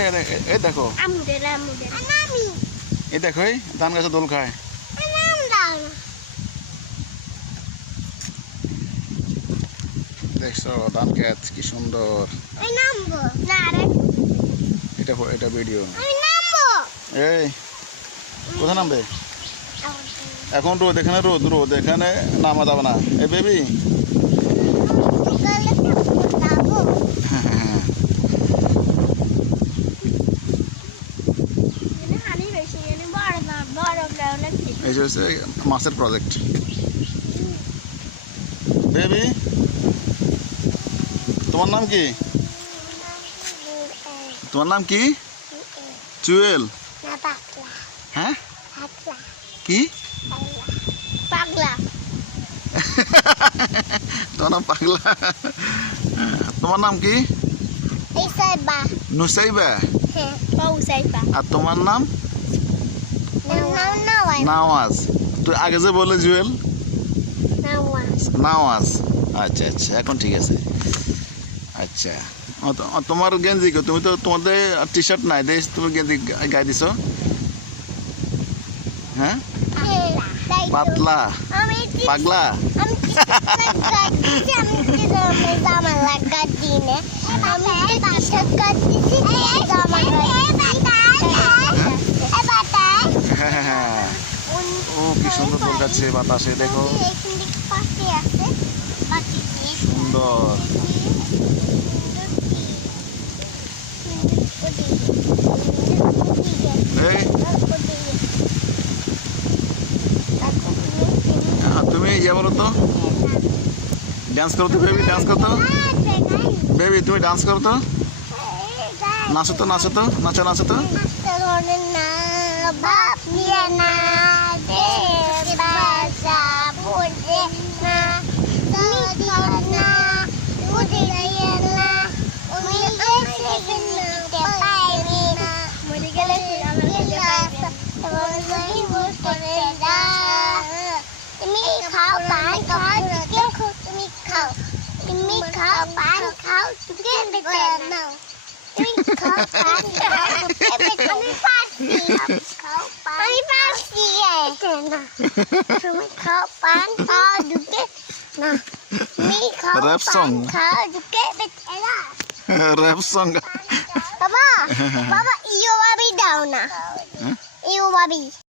এই দেখো এই দেখো এই ধান গাছে দোল খায়। দেখছো ধান গাছ কি সুন্দর। এটা ভিডিও। এই কোথায় নামবে? এখন রোদ, এখানে রোদ এখানে নামা যাবে না। এই বেবি এই যে হচ্ছে মাছের প্রজেক্ট। বেবি তোমার নাম কি? তোমার নাম কি? জুয়েল। হ্যাঁ কি পাগলা? তোমার নাম পাগলা? তোমার নাম কি? নুসাইবা। আর তোমার নাম? নওয়াজ। তুই আগে যে বলে জুয়েল নওয়াজ। আচ্ছা আচ্ছা এখন ঠিক আছে। আচ্ছা তোমার গেঞ্জি কো? তুমি তো তোমাদের টি শার্ট নাই দেশ, তুমি গেঞ্জি গায়ে দিছ। হ্যাঁ পাতলা পাগলা। হ্যাঁ ও কি সুন্দর দোল যাচ্ছে বাতাসে, দেখো সুন্দর। তুমি ইয়ে বলো তো, ডান্স করো তো বেবি, ডান্স করো তো বেবি, তুমি ডান্স করো তো, নাচো তো নাচো তো, নাচো নাচো তো। Rap song. Rap song. Baba, iyo babi daw na. Iyo babi.